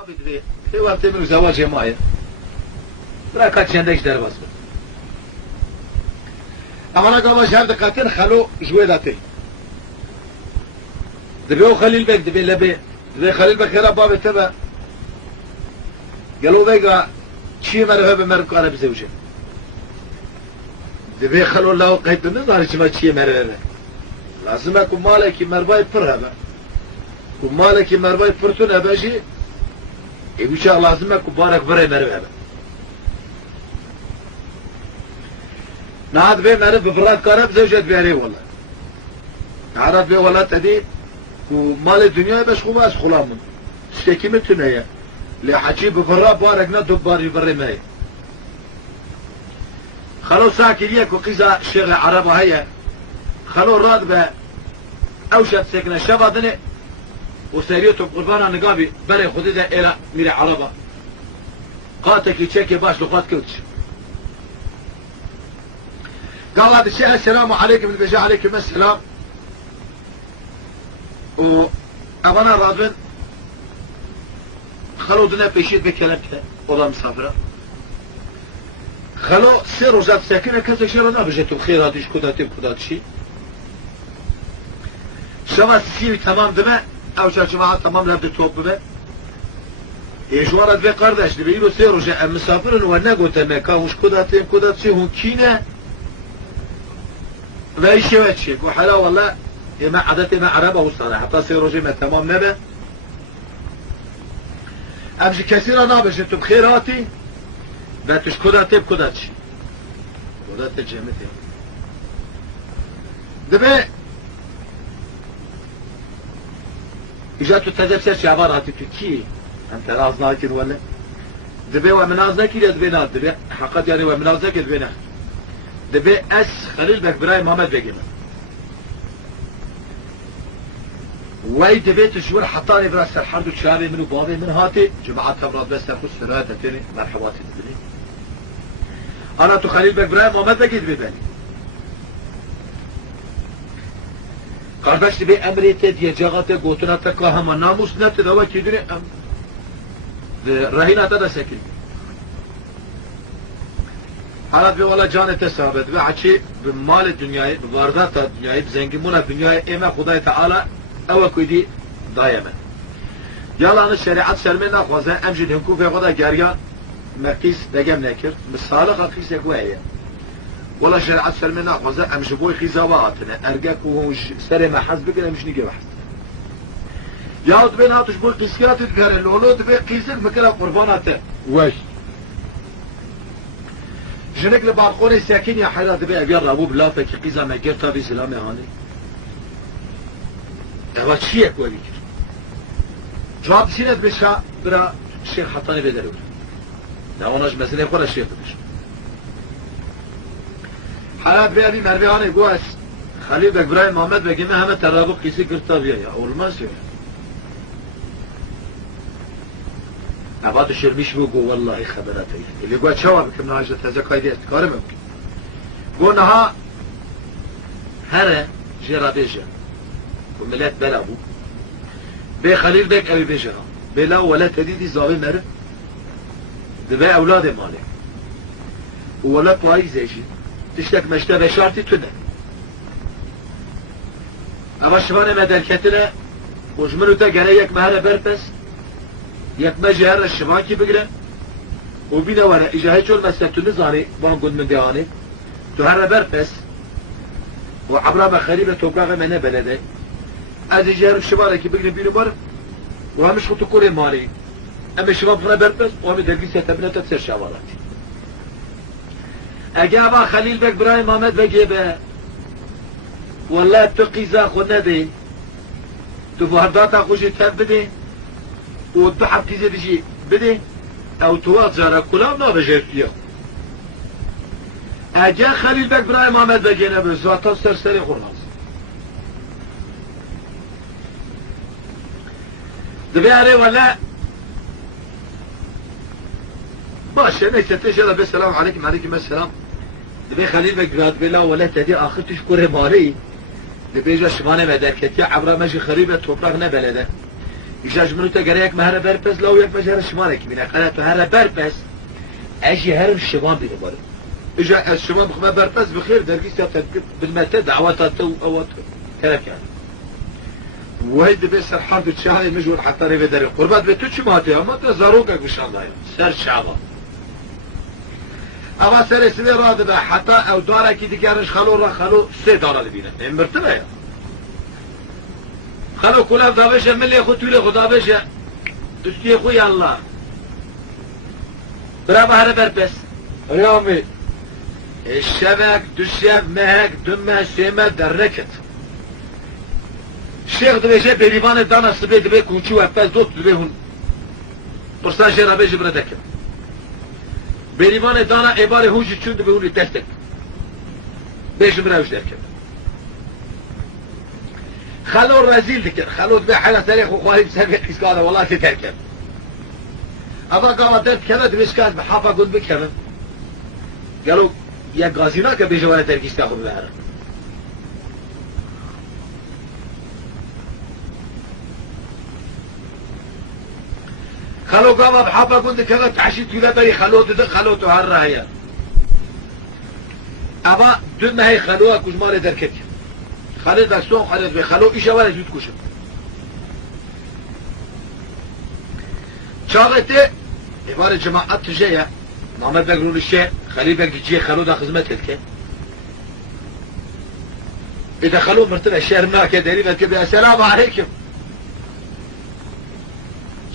نابد به في وقت من زواج مايه برا چندش در باز اما نگاه شهر دقاتين خلو جويلاتي دبيو خليل بك دبي لبي دبي خليل بك هرا بابي تبا قالوا بيقى شي مرهبه بمركو انا بزوجه دبي خلو الله قيد النظر شما شي مرهبه لازم اكون مالك مرباي فرهبه ومالك مرباي فرتون اباجي ان شاء الله لازم اكون بارك بري مرهبه نهاد بي مرهب بفرات كارب زوجة بياري والله عرف بي والله تدي ومال الدنيا باش خو باش خلامن شتكي متنيا لحكي بفرات بارك ندب باري بري ماي خلو ساكريك وقيزة شغل عربة هيا خلو الراتبة اوشت سكنة شبادني وسيريتو بقربانا نقابي بري خديدة الى ميري عربة قاتك يتشكي باش لقات كلتش قال هذا الشيء السلام عليكم اللي بيجي عليكم السلام وأبانا راضين خلو دنا بيشيد بكلامته والله مسافرة خلو سير وزاد ساكنة كذا شرنا بجتوا خير هاديش كداتي بكداتشي شما سيوي تمام دماء أو شا جماعة تمام لابد توب بما يجوارد بي قردش دبيلو سير وجاء مسافرن ونقو تماكا وش كداتي هون كينا لا شيء واتشيك وحلا والله ما عادتي ما عربه وصلا حتى سيرو جيمة تمام نبه امشي كثيرا نابش انتو بخيراتي باتش كداتي بكداتشي كداتي جامتي دبي اجاتو تذب سيرشي عبارة هاتي تكي انت راز ناكر ولا دبي ومناز ناكر دبي ناد دبي حقات يعني ومناز ناكر دبي ناد دبي اس خليل بك براي محمد بقيمة واي دبي تشور حطاني براس الحرد وشابي منو بابي من هاتي جماعة تبراد بس تخص فرات تاني مرحباتي دبي انا تو خليل بك براي محمد بقيت ببالي قربش دبي امريتي دي جاغاتي قوتنا تكا هما ناموس نت دوا كيدوني ام رهينة دا سكين حالا بي والله جان ثابت به حكي بمال الدنيا بواردات الدنيا بزنجمون الدنيا اما خدای تعالى او كودي دائما يلا انا الشريعه سلمنا خوازه امجد هنكو في غدا جاريان مقيس دقم نكر مسالق قيس يقويه والله شريعه سلمنا خوازه امجبوي خزاواتنا ارجاك وهو سري ما حسبك مش نيجي بحث ياود بيناتش بول قيسيات تفكر الاولود بقيسك مكلا قرباناته واش جنك لبالقوني ساكن يا حيرا دبي ابيض ابو بلافه كي قيزا ما قرتا بي سلامي هاني دوا تشيك وبيك جواب سينت بشا برا الشيخ حطاني بدلو ناوناش مسألة خورا الشيخ بش حالات بي ابي مربي هاني قواس خليل بك براي محمد بقي ما هم ترابو قيسي قرتا بيا يا اول ما سير عباد الشرميش بقو والله خبراتي اللي قوات شوار بكم ناجة تزكاي دي استكاري ممكن قولناها هرا جيرا بيجا وملات بلابو بي خليل بيك ابي بيجا بلا ولا تديدي زاوي مر دبي اولاد مالي ولا طواي زيجي تشتك مشتا بشارتي تنه اما شبانه مدلكتنا وجملو تا قريك مهلا بربس یک مجه هر شباکی بگیره و بینه وره اجاهی چون مسلتو نزانی بان گند من دیانه تو هر برپس و عبرا مخریب توقاق منه بلده از اجاهی شباکی بگیره بینه بار و همش خودتو کل مالی اما شباب خونه برپس و همه درگی ستبنه تا تسر شوالاتی اگه با خلیل بک برای محمد بگه به والله تو قیزا خود نده تو فهرداتا خوشی تب بده وتبحث كيزي تجي بدي او توات زارا كلام ما بجيتيه اجا خليل بك براي محمد بجينا بالزواتا سرسري خلاص دبي عليه ولا باشه نيت تجي بالسلام عليكم وعليكم السلام دبي خليل بك براد بلا ولا تدي اخر تشكره مالي دبي جا شمانه مدكتي عبره ماشي خريبه توفرق نبلده إجاج منو تجريك مهرة بربس لو يك مجرى شمالك من أخلاته هرة بربس أجي هرم الشباب بينبر إجا الشباب خما بربس بخير درجي سافر بالمتى دعواتها أو كذا يعني وهيد بس الحرب تشاهي مجور حتى ريفي داري قربات بتوش ماتي أما تزاروكك بشان الله سر شعبا أما سر اسمي راد حتى أو دارا كي ديكارش خلو سي دارا لبينا مرتبة يا خلو كلها دابشة من اللي خد تولي خدا بشة دستي خويا الله برا هذا بربس ريامي الشبك دشيب مهك دمه سيمه دركت الشيخ دبيجي بريبان دانا سبي دبي كوچو افاز دوت دبي هون برسان جرا بيجي بردك بريبان دانا عباره هوجي چون دبي هون تستك بيجي براوش دركت خلو الرزيل ذكر خلو دبي حالة تاريخ وخوالي بسابق اسكاده والله تتركب اما قامت درت كذا دبيش كان بحافة قد بكذا قالوا يا غازينا كبيجي ولا تركيز تاخذ بهذا خلو قام بحافة قد كذا تعشيت ولا بري خلو تهرها اما دون ما هي خلوها كجمال دركت خالد دستون خالد بخلو ايش ولا جود كوشم شاغته عبارة جماعات تجيه محمد بقولوا الشيء خليه بقى تجي خلو ده خدمتك اذا خلوه مرتبه الشهر ما كده يريد كده السلام عليكم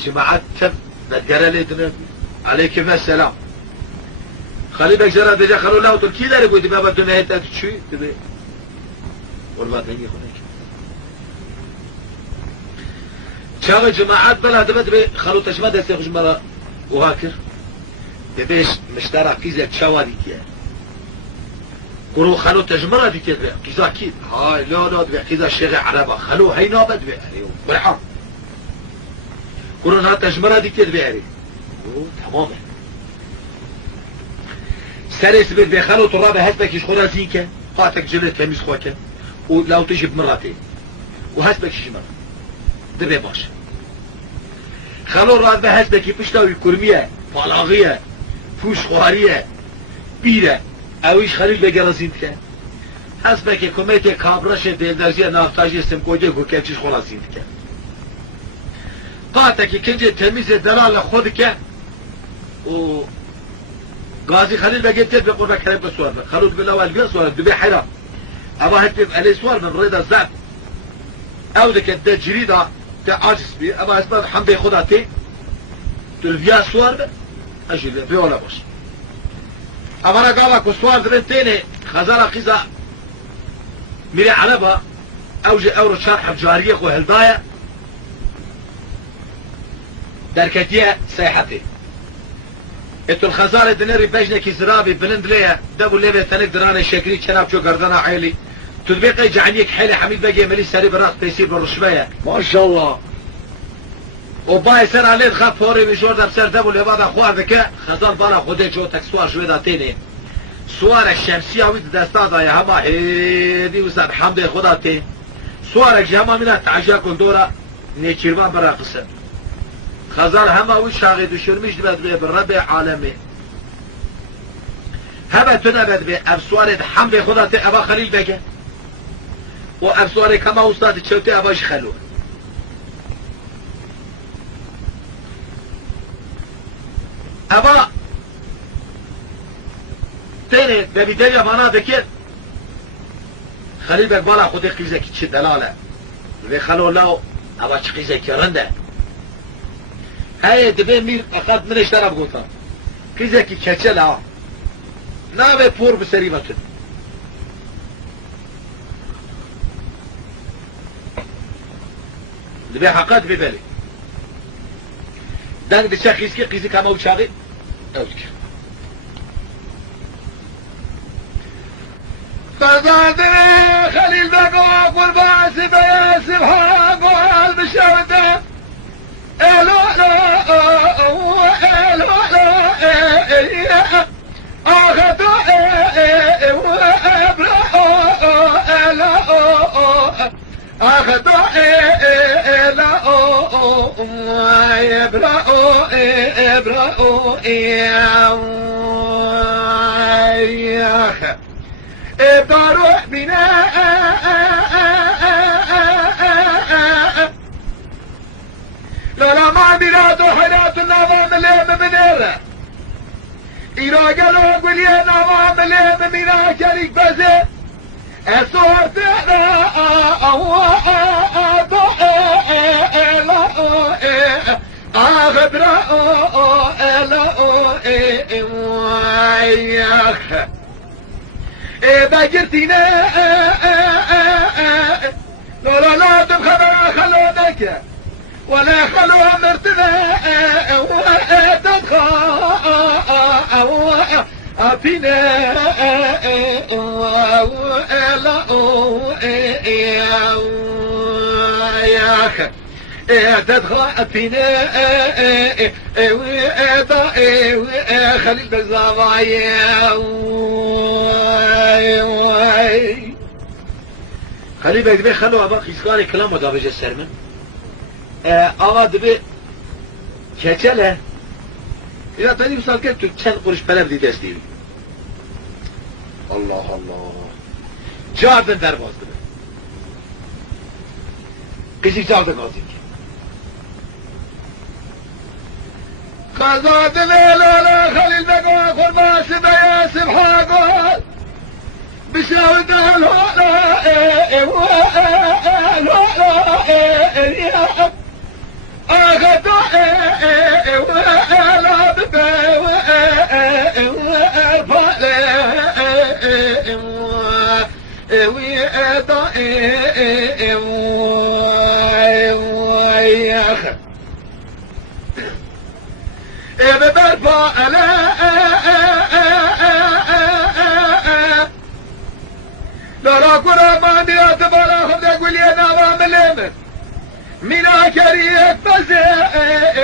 جماعات تب بتقرا لي عليكم السلام خليه بقى جرى دجا خلو له تركي ده يقول ما بده نهايه تشوي كده والله هيك هناك شاغل جماعات بلا دبت خلو تشمد يخرج مره وهاكر دبيش مشترك كيزة شوادي كيا كرو خلو تجمرة دي كيا كيزا كيد هاي لا دبي كيزا شغل عربة خلو هاي نابد بيعري برحم كرو نا تجمرة دي كيا بيعري تماما سرس بيت بخلو ترابة هسبك يشخورا زينك قاتك جلد تميز خواك ولو تجيب مرتين وهسبك شجمرة دبي باش خلو راد هسبك يفشتاوي كرمية فالاغية فوش خوارية بيرة اويش خليل بگرازين تكن حسبك كوميتي كابرش دلدرجية نافتاجي سمكوجي كوكيتش خورازين تكن قاتك كنجي تميز دلال خودك و غازي خليل بگيت بقربة كريم بسوار خلود بالاول بيا سوار دبي حرا اما هتب علي سوار من ريدا الزعب او دك الدا جريدة تعاجز بي اما اسمه حمد خوداتي تلفيا سوار اجي بي ولا باش اما انا قالك وسوار زبنتيني خزارة قيزة ميري علبها اوجي اورو شارحة بجارية خو هلدايا دركتية سيحتي اتو الخزارة دنيري بجنكي زرابي بلند ليا دابو ليبيا تنك دراني شكري شناب شو قردنا عيلي تدبيقي جعنيك حيلي حميد بقي ملي سري براق تيسير بالرشبية ما شاء الله وباي سر عليه الخاف فوري بجور دب سر دابو لبعض اخوار بك خزار بالا خودي جو تكسوار جويدا تيني سوار الشمسية ويد دستا يا هما هيدي وساب حمد خدا تي سوارك جهما منا تعجا كندورا نيچيربان برا قسم خزار هما وش شاغي دشرمش دبد بي بالرب عالمي هما تنبد بي افسوار حمد خدا تي ابا خليل بك وافسوار كما استاد تشوتي اباش خلوه ابا تاني ببداية بانا بكير خليل بك بالا خودي قيزة كي تشد دلالة وفي خلو لاو ابا چه قيزة كرنده هاي دبي مير اخذ منش طرف قوتا قيزة كي كچلا ناوه پور بسري متن دبي حقات ببالي دانك دي شاخ يسكي قيزي كما وشاغي اوذكر فزادي خليل بقوك والباسي بياسي بحاق والبشاوته الو اخذوا اخذوا ابدارو بنا لا ما بنا تو حيات النظام اللي بمنيره إيرا قالوا قول يا نظام اللي بمنا شريك بزي الصوت بجرتنا لا تبخبر خلونك ولا خلوها مرتنا فينا يا أخي تدخل فينا خليل بالزوايا خليل بقى خلوها بقى خيسكاري كلام ودابج السرمن آقا دبی keçele ya tabii misal ki çen kuruş para bir desteği Allah Allah cevabın derbazdı kişi cevabı kaldı kazadı leyla halil beka kurması beya subhanallah بشاهد لا كرة ما ديات بلا خد يقول يا نظام اليمن من عكريك بزي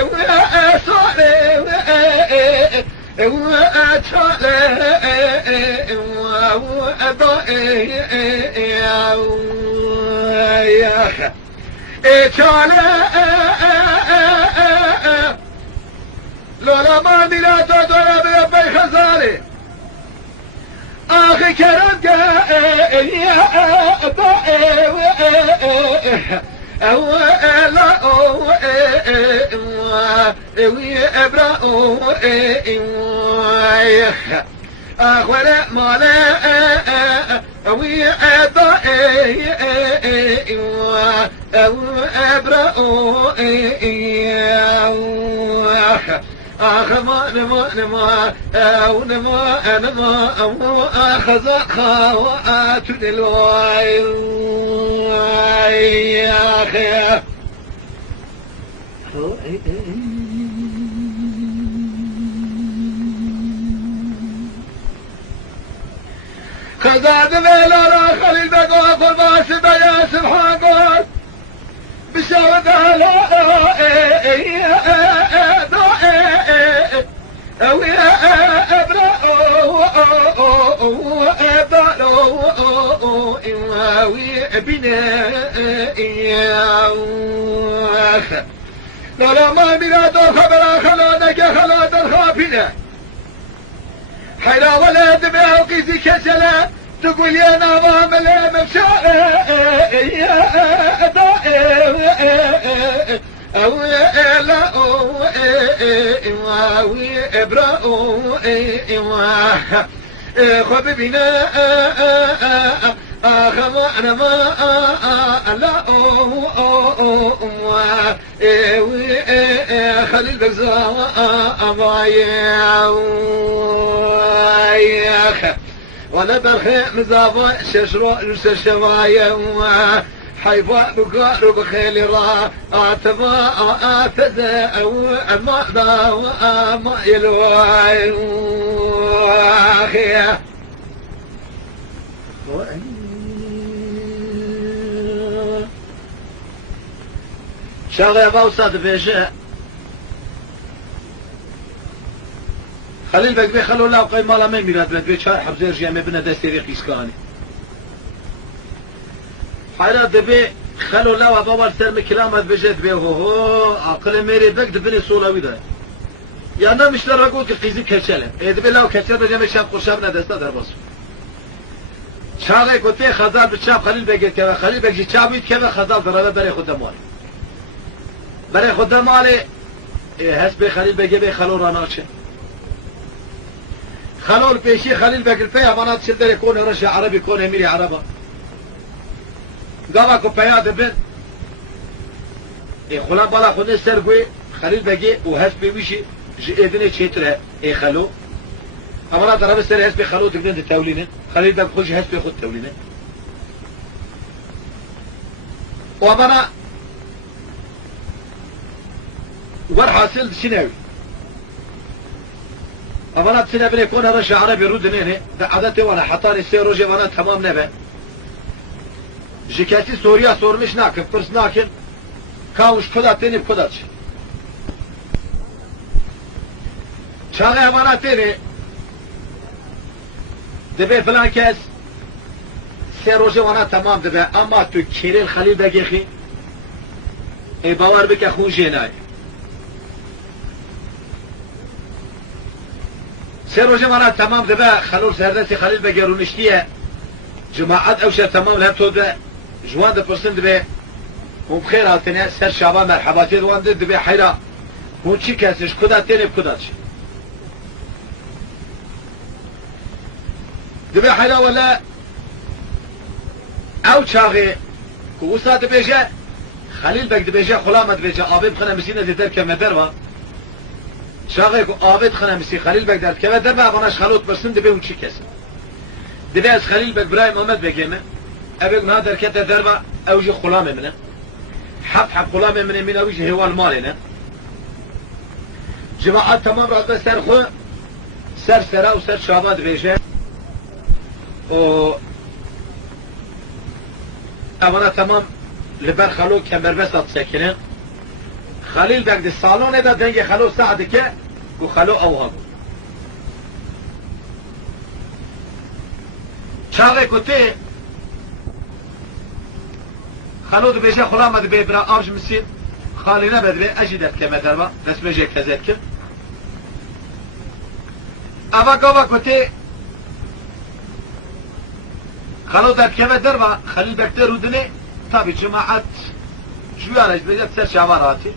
وصالي وأتشالي وأضائي يا اتشالي لا ما ديات تضرب يبي خزالي أخي كرم يا أو لا أو إبراء أخونا مالا أو أو إبراء نما أو نما أو أخذ خوات الوعي يا أخي خزاد ليلة خليل بقى فرماس بيا سبحان قول بشهد لا أو يا أبراء لا ما بنا دو خبر خلانك خلات الخافنة حيلا ولا دمع وقيسي كسلا تقول يا نظام الممشاء يا أدائي أو لا أو إبراء خببنا خمعنا ما لا خليل بقزا أبايا ولا درخي مزافا ششرو الشوايا حيفاء بقار بخيل را اعتباء اعتدى او المعدى وما يلوى اخي شاغي باوساد بيجي خليل بقبي خلو الله وقيم مالا ما يميرات بقبي شار حبزير جيامي بنا دستيري قيسكاني حيلا دبي خلو لا و بابا سر مکلامت بجد به هو عقل میری بک دبنی سولاوی ده یا نمیش در رگو که قیزی کچله ایدبی لاو کچل بجمع شب خوشب ندسته در باسو چاقه کتی خزال بچاب خلیل بگید که خلیل بگید چابید که خزال درابه برای خود مالی برای خود مالی حسب خلیل بگید به خلو راناچه خلول پیشی خلیل بگید پی امانات شدر کون رش عربی کون امیری عربا گاوا کو پیاد بن خلا بالا خود سرگوی خلیل بگید و حسب ویشی ایدنه چیتره ای خلو امانات درابه سر حسب خلو تبدن تولینه خلیل بگید خوش حسب خود تولینه و امانا ور حاصل شنوي أمانات سنة بني كون رش عربي رودنيني عادته وانا حطاني سير روجي وانا تمام نبه جكاتي سوريا سورمش ناكن فرس ناكن كاوش كدا تاني بكداش شاغي أمانات تاني دبي فلان كاس سير روجي وانا تمام دبه اما تو كيرين خليل بقيخي اي باور بك اخو جيناي سر روزه مانا تمام دبا خلول سردسي خليل بقيرونشتيه جماعات اوشا تمام لهم تو ده جوان ده پرسن دبا هم بخير هاتنه سر شعبان مرحباتي دوان ده دبا حيرا هون چي كسش كدا تيني بكداش دبا حيرا ولا او چاغي كوسا دبيجا خليل بق دبيجا خلامت دبيجا آبي بخنا مسينة دي دركة مدروا شاغي کو آبد خنا مسی خلیل بگ درد که در باغناش خلوت برسن دبی اون چی کسی دبی از خلیل بگ برای محمد بگیمه ابگ نه در که در با اوج خلام منه حق خلام منه من اوج هوال مالنا جماعت تمام را سر خو سر و سر شاباد بیشه و امانه تمام لبر خلو کمر بسات سکنه خلیل بگ دی سالونه دا دنگ خلو ساعده که و خلو اوها بود چاقه کتی خلو دو بیشه خلا مده بی برا آبش مسید خالی نبید بی اجی درد که مدر با دست بیشه کزید کرد اما گاوا کتی خلو درد که مدر با خلیل بگده رودنه تابی جماعت جویارش بیده سر شواراتي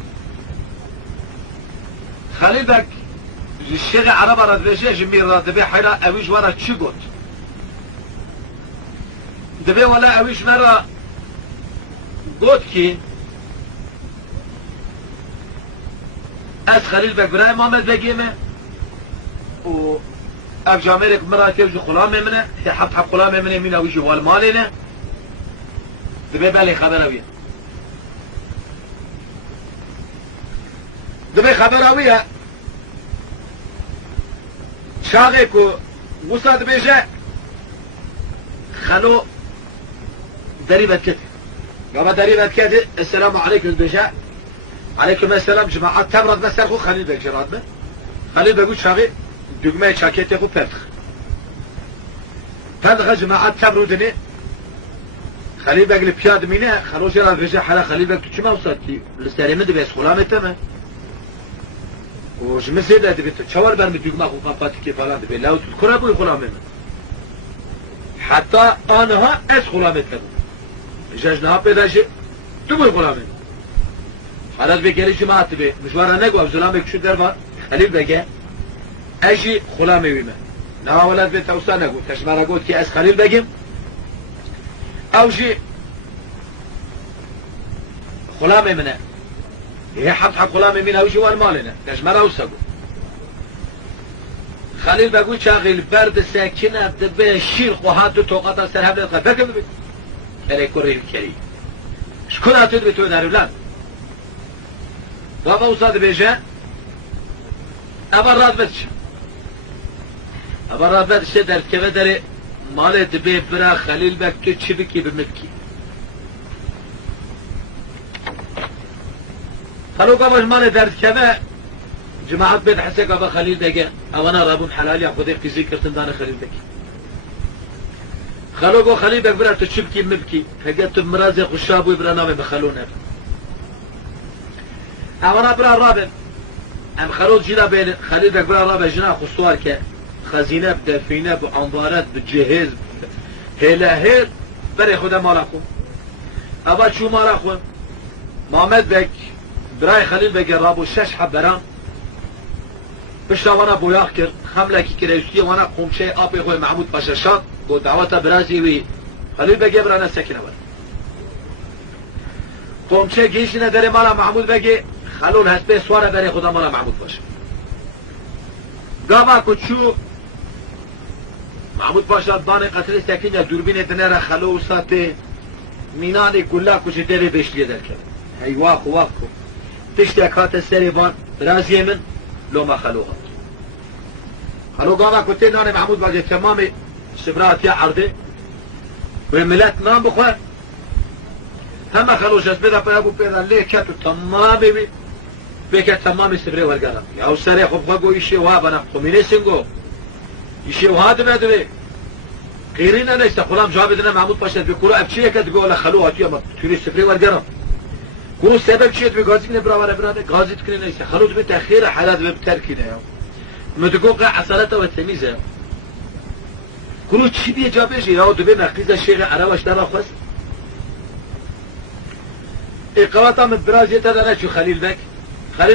خليل بك الشيخ عرب رد بيجي جميل رد بي حيرا اويش ورا تشي قوت دبي ولا اويش مرة قوت كي از خليل بك براي محمد بقيمه و اف جاميرك مراتي وجو خلام منه هي حب خلام منه من اويش والمالينه دبي بالي خبر اويه دبي خبر اويه شاغي كو وصاد بيجا خلو دريبت كده بابا دريبت كده السلام عليكم بيجا عليكم السلام جماعة تبرد مسر خو خليل بيجي رادمه خليل بيقول شاغي دقمه شاكيتي خو پردخ جماعة تبردني خليل بيقول بياد مينه خلو جراد بيجا حالا خليل بيقول چما وصاد كي لسريمه دبي اسخلامه تمه وش مسيدة دبيتو شوار برمي دقمه خو قاطي كي فلان دبي لاو تذكره بو خلامه حتى آنها از خلامت کردن جشنها پیدا شد تو بوی خلامت حالت بگری جماعت بی مشواره نگو او ظلام بکشو در با خلیل بگه اجی خلامه ویمه نه ولد بی توسا نگو تشماره گود که از خلیل بگیم او جی خلامه منه یه حق خلامه منه او جی والمالنه تشماره اوسا گو خلیل بگو چاقیل برد ساکنه به شیر خواهد دو توقعات سر هم نتخواه فکر ببین الی کره کری شکن هاتود به تو دارولن و اما اوصاد بیجه اما راد بدشه اما راد بدشه در کبه داره مال دبه برا خلیل بگ تو چی بکی بمبکی خلو قباش مال در کبه جماعت بيت حسيك أبا خليل دقي أو أنا رابون حلال يا خذي في ذكر تندان خليل دقي خلو گو خلیل بک برا تو چی بکی مبکی هگه تو مرازی خوشابوی برا نامه بخلو نب اوانا برا رابن ام خلو جیلا بین خلیل بک برا رابن جنا خستوار که خزینه بدفینه بعنبارت بجهز هلا هل برای خدا مالا خون اول شو مالا خون محمد بک برای خلیل بک رابو 6 حبران بشتاوانا بویاخ کرد حمله کی کریشتی وانا قمشه آبی خوی محمود پاشا شاد و دعوت برازی وی خلیل بگی برانا سکنه ور قمشه گیش نداره مالا محمود بگی خلول هسته سواره بره خدا مالا محمود پاشا گاوا کچو محمود پاشا دان قتل سکنه دوربین دنر خلو ساته مینان گلا کچه دره بشلیه در کرد هی واخ واخ تشتی اکات سری بان برازی من لو ما خلوها خلو قاما كنت ناني محمود باجي تمامي شبرات يا عرضي وملات نام بخوة هم خلو جذبه دا ابو بيدا ليه كاتو تمامي بي بيكا تمامي سبري والقالا ياو سري خب خبقو يشي وابنا خميني سنگو يشي وهاد بادوي غيرين انا يستقلام جواب دنا محمود باشا بيقولوا ابشي كتقول خلوها تيا ما تري سبري والقالا كل سبب شيء تبي غازي كنا برا برا غازي تكرينا يسا خلو تبي تأخير حالات بتركينا يا متقوقع عسالته والتمييزه كلو شي بيه جابش يا دبي مركز الشيخ عربش دار خص اقواتا من برازيل تدنا شو خليل بك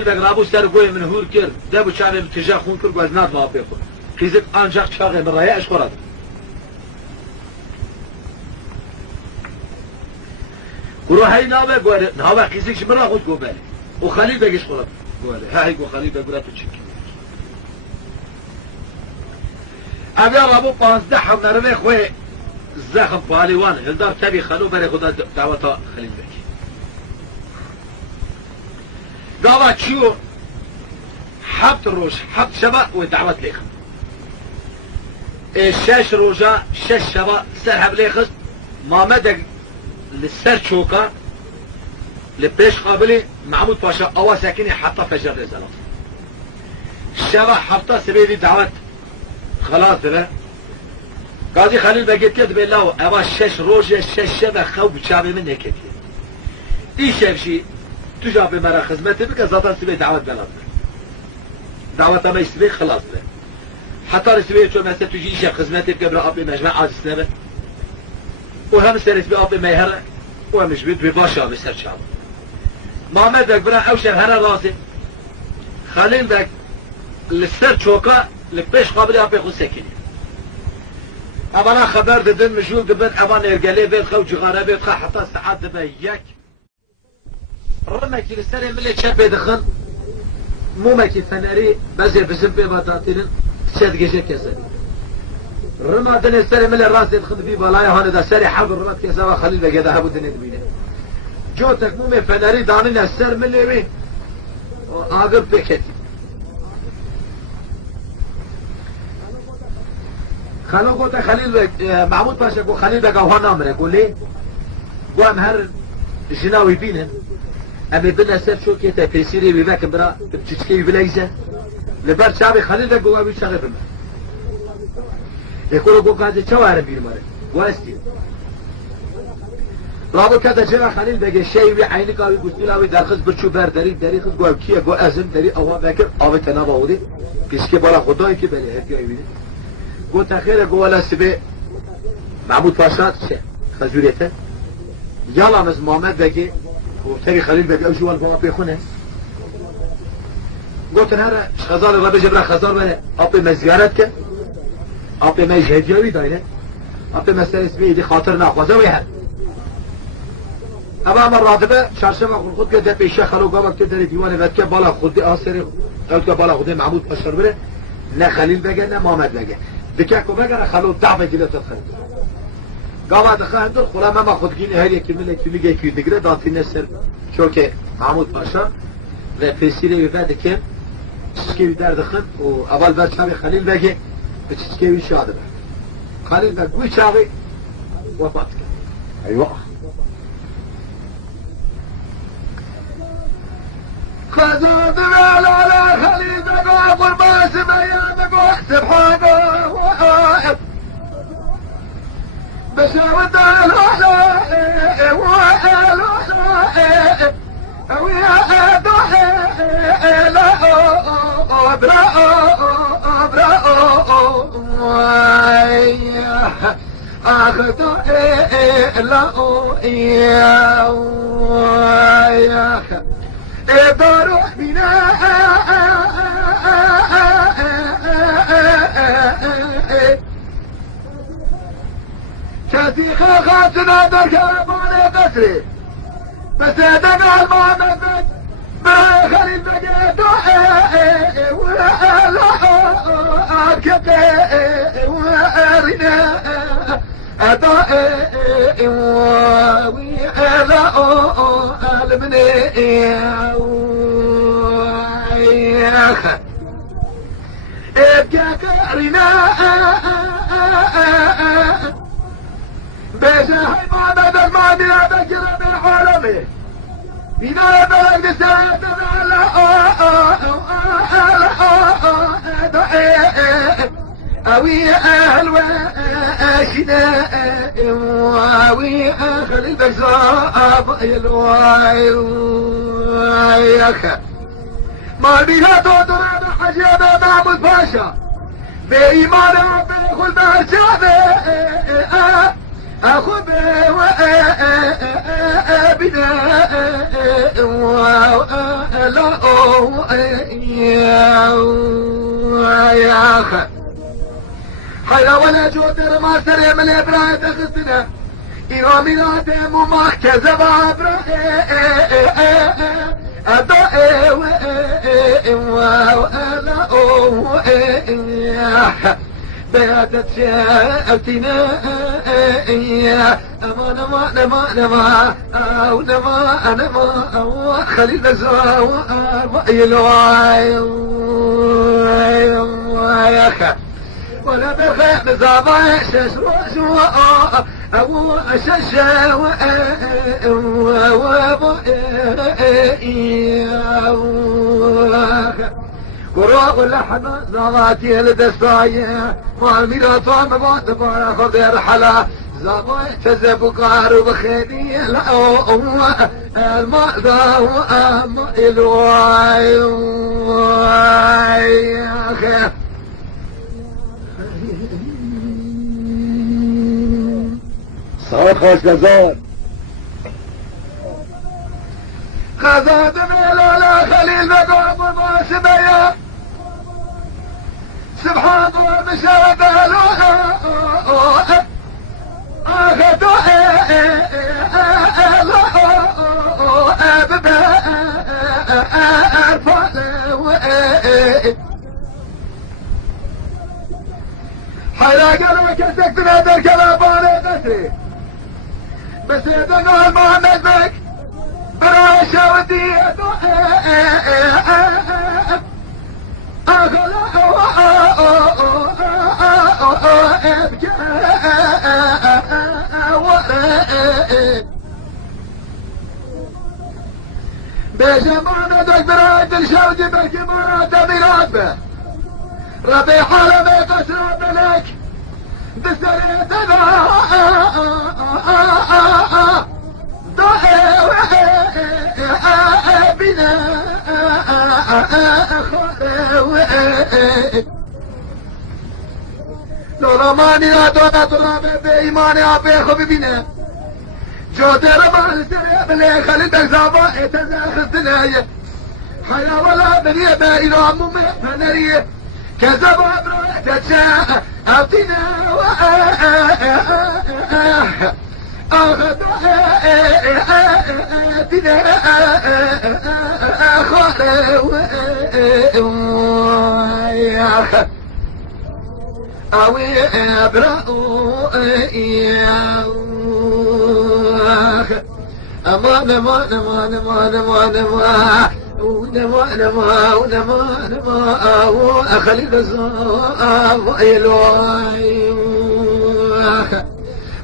رابو سر قوي من هور كر دابو شعب متجا خون كر وزنات ما بيخو خيزك انجاق شاغي من رايا اشخرات كلو هاي نابه قول نابه خيزك شمرا خود قول بالي وخليل بك اشخرات قول هاي قول خليل بك براتو تشكي اگر رابو 15 حمنرمه خوی زخم پالیوان هلدار تبی خلو برای خدا دعوتا خلیل بکی دعوت چیو حبت روش حبت شبا و دعوت لیخم 6 روزا 6 شبا سر حب لیخست مامدک لسر چوکا لبیش قابلی محمود پاشا اوا ساکنی حتی فجر رزالات شبا حبتا سبیلی دعوت خلاص ده قاضي خليل بقيت كده بالله ابا 6 روزه 6 شبه خوب شعبي من هيك ايش شيء تجاب مرا خدمتي بك زاتان سبي دعوت بلاد دعوت ما يسبي خلاص ده حتى رسبي شو مثلا تجي ايش خدمتي قبل ابي مجمع عايز سنه وهم سرت بابي ما يهرى ومش بيت بباشا بسر شعب محمد بك برا اوشر هرا راسي خليل بك لسر شوكا لبيش قابل ابي خو سكينه انا خبر ددن مجول دبن امان ارجلي بيت خو جغاره بيت خو حتى ساعات دبا ياك رمكي لسنه ملي شاب يدخل مو مكي فناري بزي بزم بي بطاطين شاد جيجي كسر رما دن السنه ملي راس يدخل بي بلايا هون ده سري حب الرمات كسا خليل بقى ذهب الدنيا دبينه جوتك مو مي فناري دانين السر ملي بي اگر بكتي خلو قلت خليل بك محمود باشا قو خليل بك اوها نامره قول ليه قو ام هر جناوي بينن اما بنا سر شو كيتا بيسيري بيباك برا بتشكي بلايزة لبر شعبي خليل بك قو ابي شغل بما يقولوا قو قاعد شوارب بير مره قو استي رابو كذا جرا خليل بك الشيء بعينك اوي قسمي اوي درخص برشو بر دري خص قو كيه قو ازم دري اوها باكر اوي تنابا ودي كشكي بالا خداي كي بلي هكي بينه قلت خير قولا سبي محمود باشا چه خزوريته يلا مز محمد بقي وتري خليل بقي او جوال بابا بيخونه قلت نهار خزار الربي جبرا خزار بنا ابي مزيارتك ابي مجهديوي دايره ابي مسألة اسمي دي خاطر ناخذه ويها ابا من راتبه شرشمه خود كده بيشه خلو قامك تدري ديوانه بدك بالا خدي اسري قلت بالا خدي محمود باشا بره نه خليل بقي نه محمد بقي دكاكو بقرا خلو الدعوة كده تدخل قاما دخل دول خلا ما خد جيني هاي كملة كمية كي دقرة داتي نسر شوكة محمود باشا و فسيري بعد كم تشكي در دخل وأول بعد شابي خليل بقى بتشكي شاده خليل بقى قوي شابي وفات أيوة خذوا دمال على خليل بقى قرباس ما يامك واحسب حاجه كثي خاخاتنا بالكربون قسري بس دمع المعمد بآخر البقيت ولا أركبي وأرنا أدائي ويلا المني ابقى كارنا بجاهي معبد الماضي بكر بالعالمي بنا بلد سادنا على أوي أهل وأشناء وأوي أهل البزاء الواي ما بيها تودران حجابة معبد باشا بإيمان ربنا كل ما شابه أخذ بنا يا أخي حيا ولا جودر ما سري من إبراهيم تخصنا إمامنا دم وما كذب أدائي بياتت شاوتنا أما نما أو نما خليل نزاو يلواي يا أخي ولا بخير نزابا ششوا أو ششا قراء اللحن زغاتي لدستايا والميرات ومبات بارا خضير حلا زغا تزب قارو بخيني الماء ذا وأما الواي يا أخي صاخش غزال غزال دميلا خليل مقام وماسبيا سبحان الله مشاهد أخذوا حلاقة لما كنتك تنادى الكلام وانا قسري بس يدنوا محمد بك براشا ودي بجمعنا دكتورات الشوجي بالكبارات بلاد ربي حالة قسرة بلك بسريتنا بنا لو رماني أدونا طلاب بإيماني أبيخو ببنا جودر مال سريع بلي خليتك زابا اتزاخ الدنيا حيا ولا بني بائن عمومي فنريه كذبوا أبرا تتشاء أبتنا أخذوا أبتنا أوي أبرأوا أمان أمان أمان أمان أمان أمان ونما أخلي الزاب إلواي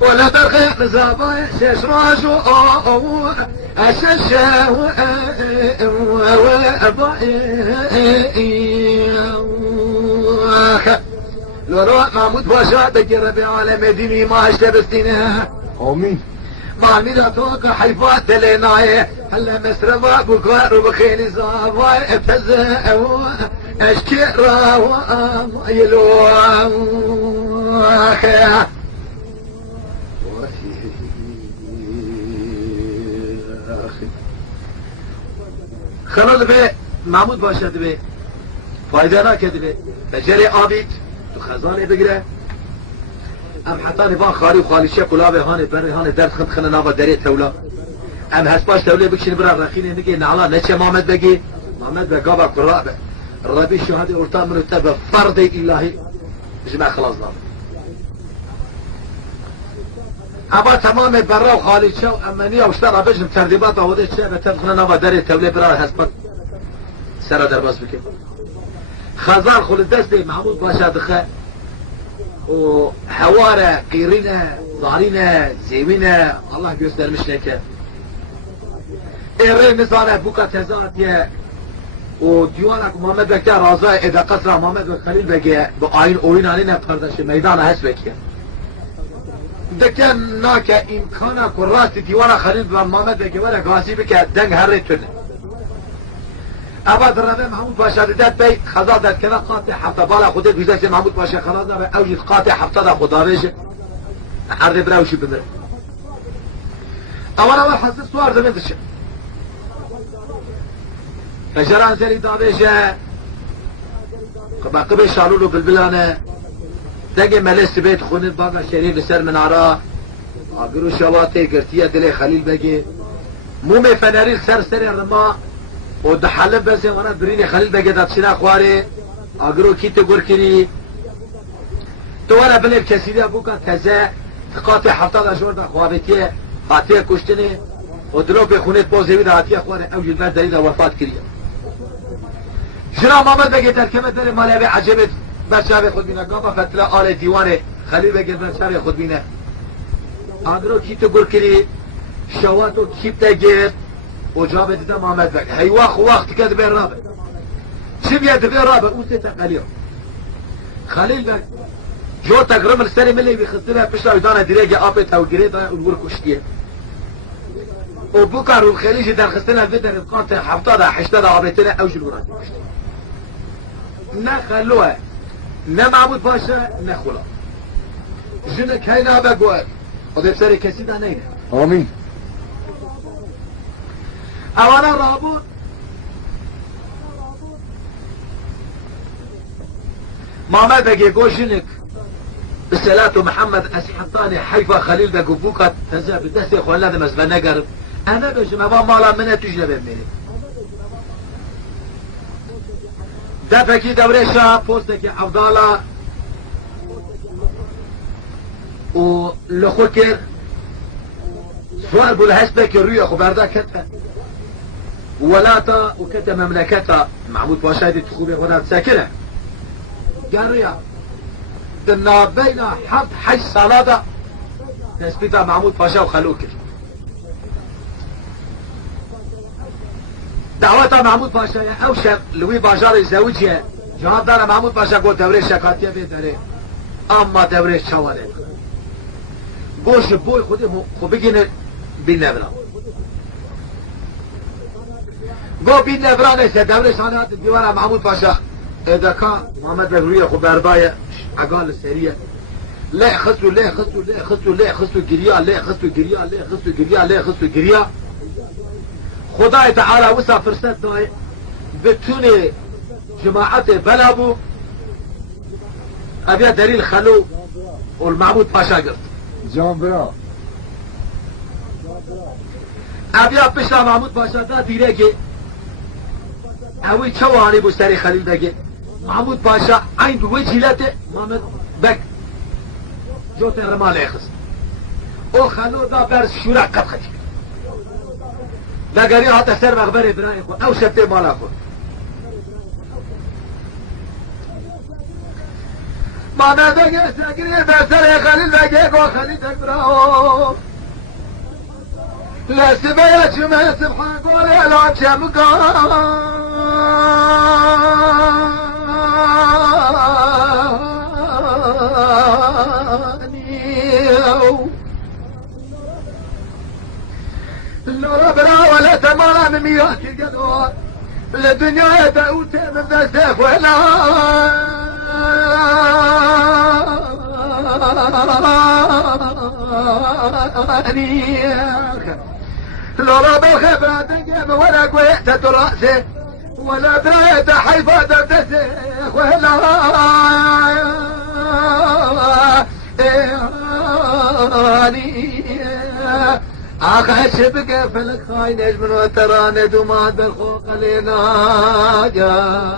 ولا ترخي نزابا ششراش أششا لورو محمود باشا دقي ربي عالم ديني ما اشتبستينه آمین. معنی توقع حيفات لناي هلا مسرفا بكار وبخيل زاوا ابتزا اشكرا ويلو اخي خلاص به محمود باشد به فایده نکرد به بجری آبید تو خزانه بگیره ام حتی نوان خالی و خالیشه قلاب هانه بره هانه درد خند خنه ناوا دره تولا ام هسپاش توله بکشین برا رخینه نگه نعلا نچه محمد بگی محمد بگابا قرابه ربی شهاده ارتان منو تبه فرد الهی جمع خلاص نام اما تمام برا و خالیشه و امنی و اشتر بجم تردیبات آوده چه به تبخنه ناوا دره توله برا هسپاش سر در باز بکن خزان خل دست محمود باشا دخه و حواره قیرینه ضارینه زیوینه الله göstermiş neke اره نزانه بوکا تزاتیه و دیوانک محمد بکته رازای اده قصر محمد بک خلیل بگه با آین اوین آنی نپردشه میدان هست بکیه دکه ناکه امکانه که راست دیوان خلیل با محمد بگه وره گاسی بکه دنگ هر ریتونه اول ربه محمود باشا داد بی خزا داد کنه قاطع هفته بالا خوده بیزاست محمود باشا خلاص داره اوجید قاطع هفته دا خدا بیشه عرض براوشی بمره اول حضرت سوار دمدشه فجران زلی دا بیشه باقی شالولو بلبلانه دنگ ملس بیت خونه باقا شریف لسر منارا آگرو شواته گرتیه دل خلیل بگی موم فنری سر رما و ده حلب بس وانا برين خليل بقى تشنا خواري اقرو كيت غوركني تو انا بلر كسيدي ابوكا تزا تقاطع حفطه جورد خوابتي خاطيه كشتني ودلو بخونه بوزي ده هاتيه خواري او جلبر دليل وفات كريا جنا محمد بقى تركمه در مالبي عجبت بشاب خود بينا قام فتلا آل ديوانه خليل بقى بشاب خود بينا اقرو كيت غوركني شواتو كيت تجيب وجابت ده محمد بك هي وقت كده بين رابع شو بيد بين رابع وسيت قليل خليل بك جو تقرم السنه من اللي بيخدمها بشرا يدانا دريجه ابيت او جريده ونقول كشتيه وبكر والخليج در خستنا في در القاطع حفطه حشتها ابيتنا اوج الوراد نخلوها نا معبود باشا نخلا جنك هينا بقول وده بسري كسيدا نينا آمین. اولا رابون محمد بقي قوشنك بسلاتو محمد اسحطاني حيفا خليل بقو بوكا تزا بدسي خوان لازم ازبنا قرب انا بجم ابا مالا منها تجنب مني دفكي دوري شاه بوستكي عبدالله و لخوكر سؤال بالهسبك الرؤيا خبردا كتفه ولاتا وكتا مملكتا محمود باشا دي تخوبي غدا ساكنة قرية دنا بين حد حج صلاة تثبيتها محمود باشا وخلوكر دعوتها محمود باشا يا اوشك لوي باشا يزوجها جواب دارا محمود باشا قول دوري شكاتية بي داري اما دوري شوالي بوش بوي خودي بگين بالنبلا گو بین نبرانه سه دورش آنات دیوان محمود باشا ادکا محمد بگروی خو بربای عقال سریه لا خستو لا خستو لا خستو لا خستو گریا لا خستو گریا لا خستو گریا لا خستو گریا خدای تعالی وسع فرصت دای بتونه جماعت بلابو ابیا دلیل خلو والمعبود باشا قرد جان برا. ابیا پشتا محمود باشا دا دیره که اوی چوانی بو سری خلیل بگه محمود باشا عین دو وجهلته محمد بک جوت رمال اخست او خلو دا بر شورا قد خدی لگری هاتا سر مغبر ابراهیم خود او شبته مالا خود محمد بگه سگری در سر خلیل بگه گو خلیل ابراهیم لا سبيا جمع سبحان قول لا جمقا ميراث القدر للدنيا تأوت من دسته ولا لولا بالخبرة تنقم ولا قويت رأسه ولا بيت حيفا تتسخ ولا اخش بقفلك خاين من وتراند وما بالخوق لنا جاني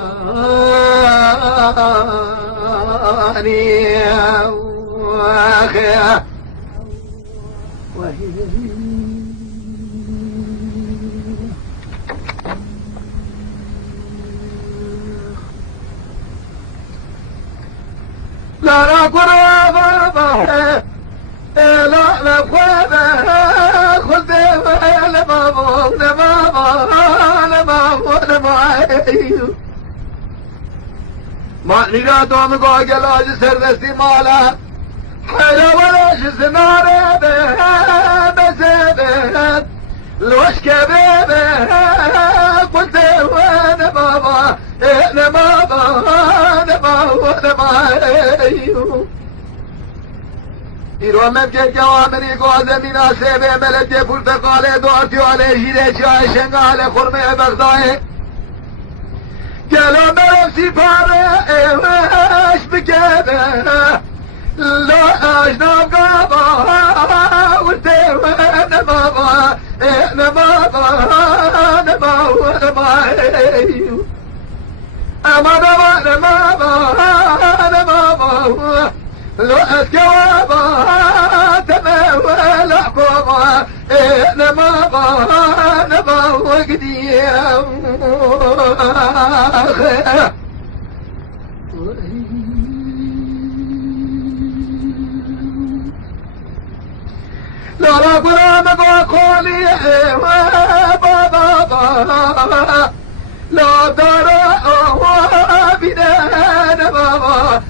واخي لا لا قرابة لا لا قرابة خذ لمامو ما نيجا دوم قاقل آج سردستی مالا حيلا ولاش زناره بسبب لوش كبيبه قلت وانا بابا انا بابا ایرو ممکن که آمنی گازه مناسبه ملت پرتقاله دارتی علیه جیره چای شنگاله خرمه بغدای گلو مرم سیپاره ایوش بکبه لا اجناب قابا ورته وانا بابا انا بابا اما بابا لو اسكوابا تماول حكومة نبا وقديم لو ربنا مقولي بابا لا ترى بنا بابا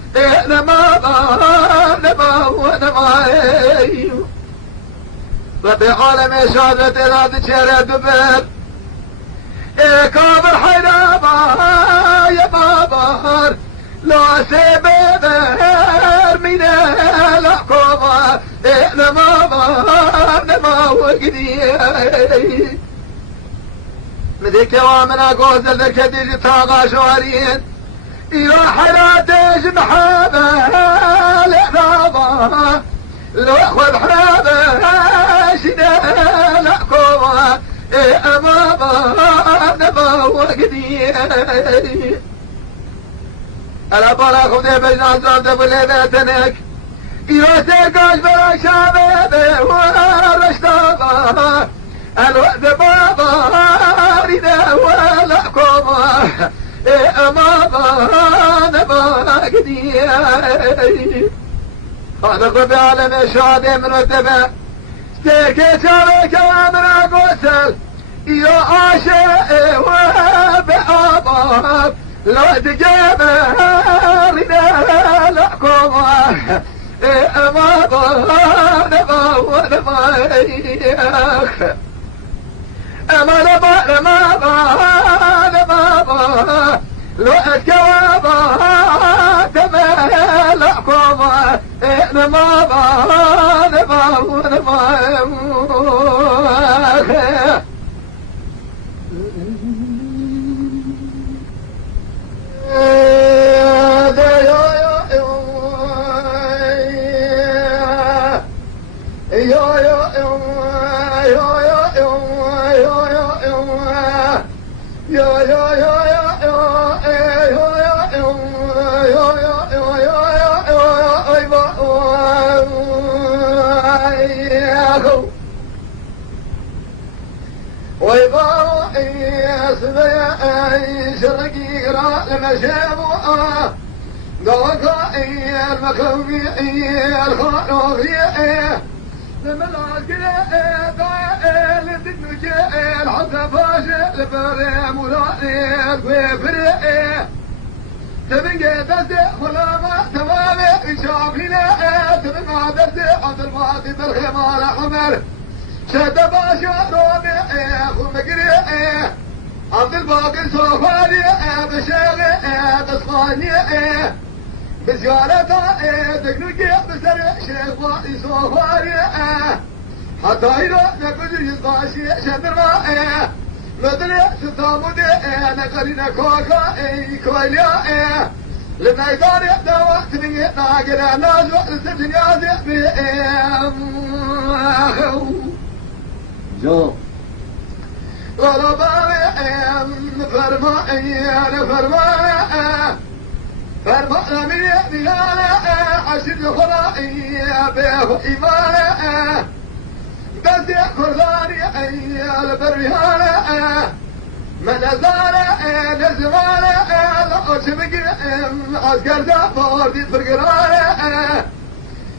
ربي عالم شهادة لا تشير دبر كابر حيرابا يا بابا لا سبب من الحكومة نما وقدي مذيك وامنا قوزل ذكدي طاقة شوارين يا حياتي جمحابة لعبابة لو اخوة بحرابة شنا لحكومة امامة نبا وقدي الا بالا خذي بجنان درام دبلي بيتنك يا سيقاش بلا شابة ورشتابة الوقت بابا رينا ولا حكومة امامة نبا قدي هذا قبي عالم شهادة مرتبة ستيكي شارك وامنا قوسل يا عاشق وبعباب لو تجيبه رنا لحكومة امامة نبا نبا لو اسكوابا تمال حكومة نبا ويبارو يسمع شرقي قرا لما شافوا دوكا المخلوقي الخانوغي لما العسكري ضايل تنجي الحظ فاشل لبري مولاني الكويفري تبقى دسي خلامة تمامي شافينا تبقى دسي عبد الفاتي بالخمار حمر شد باشا رومي خو مقري عبد الباقي صوفاني بشاغي بسخاني بزيارة تكنوكي بسر شيخ وائي صوفاني حتى إذا نقدر يزباشي شدرما مدري ستامودي نقرين كوكا كويليا لميدان دواتني ناقر ناز وقت نيازي جو غرباني فرمائي فرمائي بيانا عشد خلائي بيه إيماني بس يا خرزاني البرياني من زارة نزمانة لو شبك عسكر زفار دي فرقرانة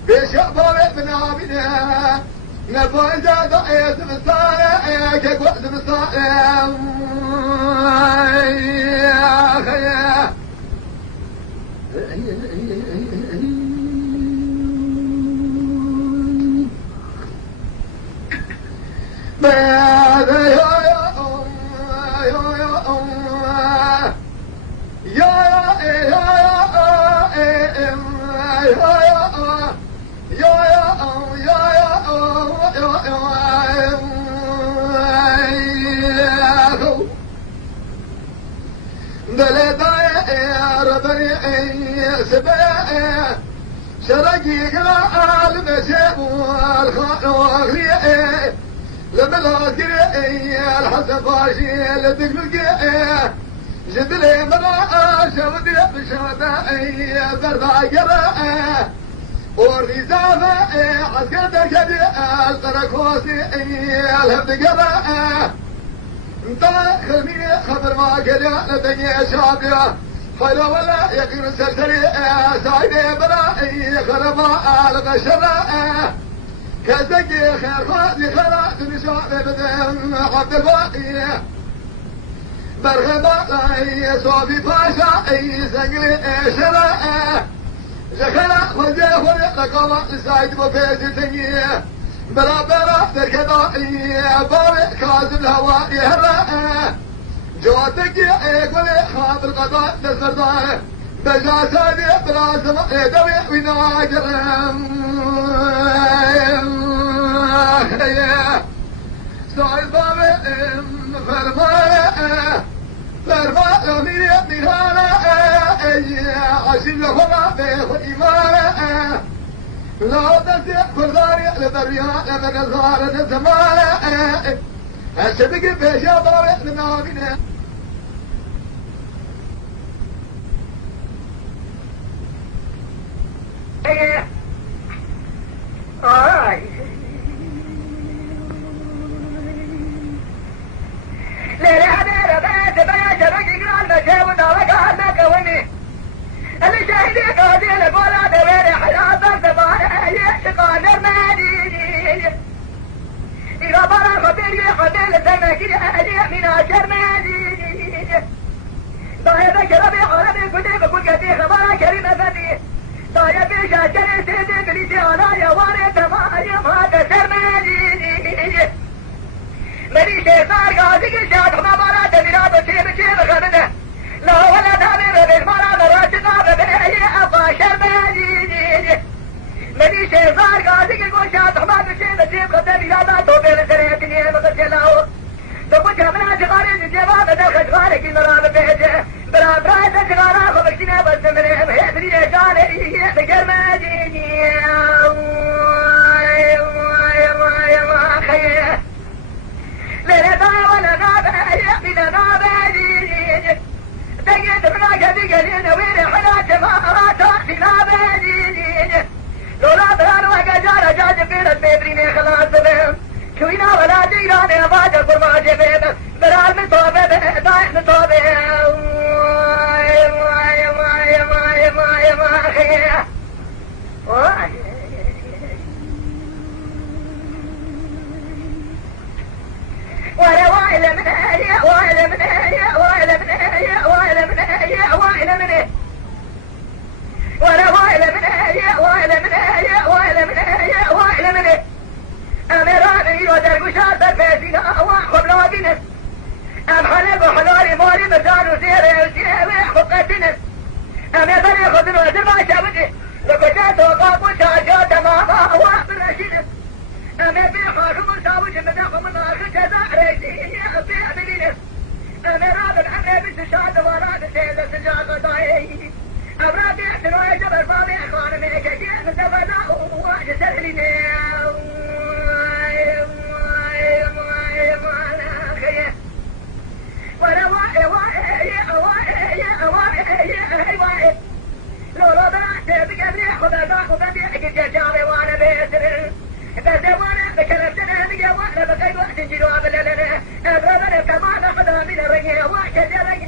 بشباب من عامنا نبوي زادة سمستانة كيكو سمستانة يا خيا ماذا يا شرقي قال بسيب والخاطر لما العسكري الحسن فاشي لدقلقي جدلي مرا شودي بشهداء برضا قراء والرزافة عسكرة كدي القرقوسي الهبد قراء داخلني خبر ما قلع لدنيا شابية خلا ولا يقين سلسلي سايدي برائي خرباء الغشراء كزكي خير خاطي خلا تنشاء بدن عبد الباقي برغباء صوفي باشا اي سنقلي شراء جخلا وزيه ولقوا لسايد بفيج تنيه برابرة تركضائي باري كاز الهواء يهرأ جواتك يقول خاف القضاء تسرداء بجاسادي براسم دوي وناجر سايد بابي فرماء من هانا عشل خلا بيخ إيمانا لا تسيء كرداري لبريها لمن الظهر الزمان الشبك بيشا باري لنامنا ليلة هذا ربات بيا شبك قال مشاوي نارك عالمك وني اللي شاهدي قادر لقولا دويري حياة زبانة يشقى نرماني إذا برا خبيري خبير سمكي أهلي من عشر ماني ضايا بشربي عربي كتب كل كتير خبرا كريمة فتي ضايا بشاشر سيدي بليتي علايا واري تماري ما تسرماني مري شيطان قاضي قشاد ما برا تبيرا بشيب خمنه لا ولا دامر بالمرا براشقا ببنهي أفاشر ماني مري شيطان قاضي قشاد ما بشيب خمنه لا توبي لسريتني مقتلاو تقول جمنا شغاري جواب دخل غارك مرا ببيجه برا برا تشغارا خبشنا بس منهم هدري جاني بكر ماجيني يا خيه لنا ولا نابع من نابع تجد منك بقلين وين حلا جماعات في نابع لولا بران وقجار جاج بين البيبرين خلاص بهم كوينا ولا جيران أباد فرما جبين بران مصابة دايح مصابة ما خيه ولا وائل من هي وائل من هي وائل من هي وائل من هي وائل من هي ولا وائل من هي وائل من هي وائل من هي وائل من هي أمراني ودرب وزير خطتنا أنا بني خذ الوزير ما شابتي لكجات وقابو شاجات ماما وابن رشيد أنا بيخا شمر ساوش من أخو من آخر جزاء ريسيني أبي أبنين أنا رابط أنا بنت شاد وراد سيدة سجاق ضايي أبرابي أحسنوا يا جبر بابي أخوان ميكاكين من دفنا وواجه سهلين بكي وقت جلواب لنا أبرابنا كما نقضى من الرجاء وحكا جرق